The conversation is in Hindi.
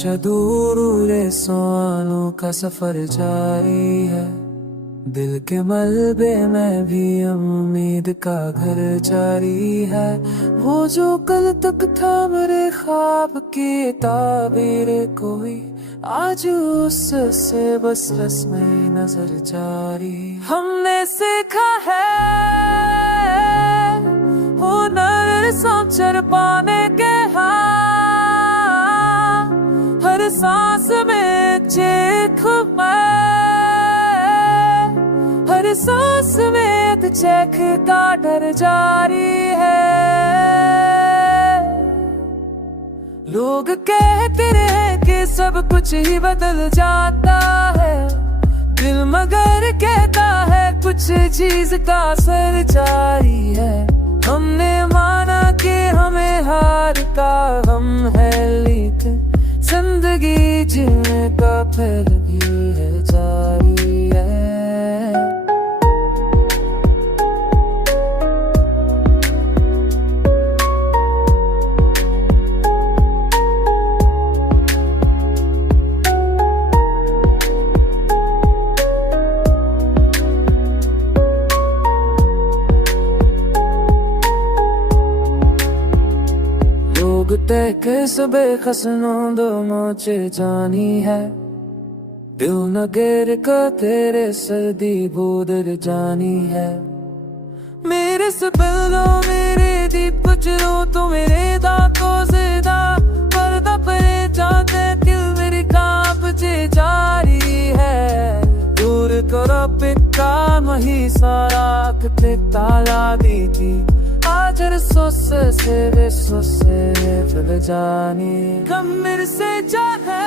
शदूरे सवालों का सफर जारी है। दिल के मलबे में भी उम्मीद का घर जारी है। वो जो कल तक था मेरे ख्वाब की ताबीर कोई आज उससे बस रस्में नजर जारी। हमने सीखा है हुनर संचर पाने के हर सांस में चीख हर सांस में एक चेख का डर जारी है। लोग कहते हैं कि सब कुछ ही बदल जाता है, दिल मगर कहता है कुछ चीज का असर जारी है। हमने माना कि हमें हार का गम है, लेकिन जिंदगी जीने का फिर भी है जारी है। तय के सुबह खसनों दो मोचे जानी है, दिल न गिर का तेरे सर्दी बूदर जानी है। मेरे सपनों मेरे दीप चलो तो मेरे दांतों से दा पर्दा परे जाते दिल मेरी कांप जारी है। दूर करो पिका मही सारा कितने ताला दी थी आज रसोसे से वे सोसे फिर जानी कम मेरे से चाहे